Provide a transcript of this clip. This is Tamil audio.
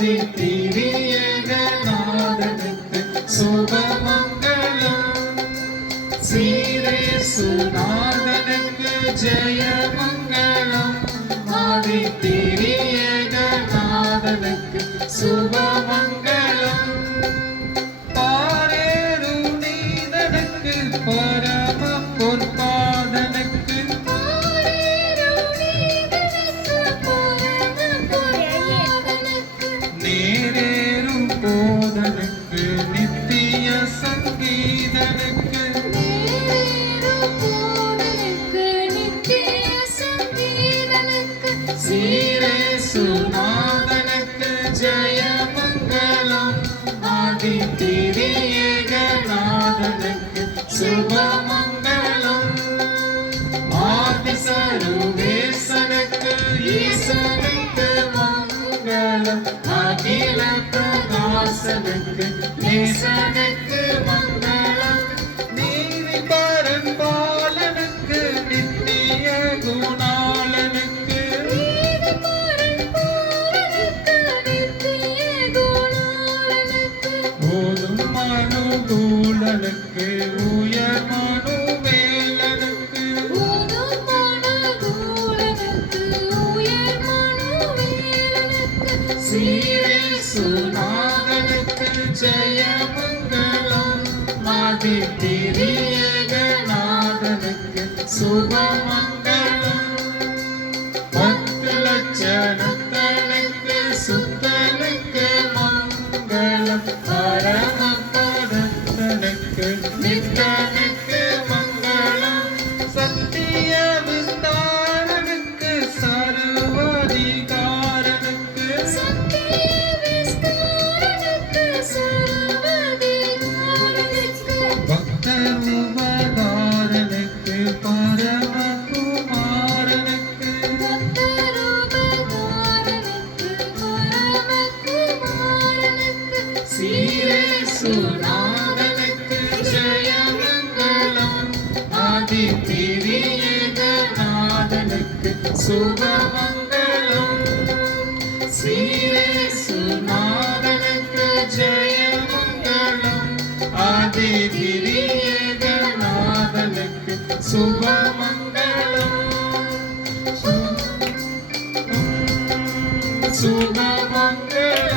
ஆதி திரியேகநாதனுக்கு சுபமங்கலம். சீரேசுநாதனுக்கு ஜெயமங்கலம். ஆதி திரியேகநாதனுக்கு சுபமங்கலம். பாரேருநீதனுக்கு பரம பொற்பாதனுக்கு நேரேறும் போதனுக்கு நித்திய சங்கீதனுக்கு சீரேசுநாதனுக்கு ஜெயமங்கலம். ஆதி திரியேகநாதனுக்கு சுபமங்கலம். ஆதி சர்வேசனுக்கு ஈசனுக்கு மங்களம். அகில பிரகாசனுக்கு நேசனுக்கு மங்களம். நீதி பரம்பாலனுக்கு நித்திய குணாளனுக்கு போதும் மனுகூலனுக்கு உயர் மனுவேலனுக்கு சீரேசுநாதனுக்கு ஜெயமங்கலம். ஆதி திரியேகநாதனுக்கு சுபமங்கலம். 10 லட்சணத்தனுக்கு சுத்தனுக்கு மங்களம். பரமபதத்தனுக்கு நித்தனுக்கு மங்களம். சத்திய விஸ்தாரனுக்கு சர்வாதிகாரனுக்கு பக்தர் உபகாரனுக்கு பரமகுமாரனுக்கு சீரேசுநாதனுக்கு ஜெயமங்கலம். ஆதி திரியேகநாதனுக்கு சுபமங்கலம். சீரேசுநாதனுக்கு ஜெயமங்கலம். ஆதி திரியேகநாதனுக்கு சுபமங்கலம். சுபமங்கலம்.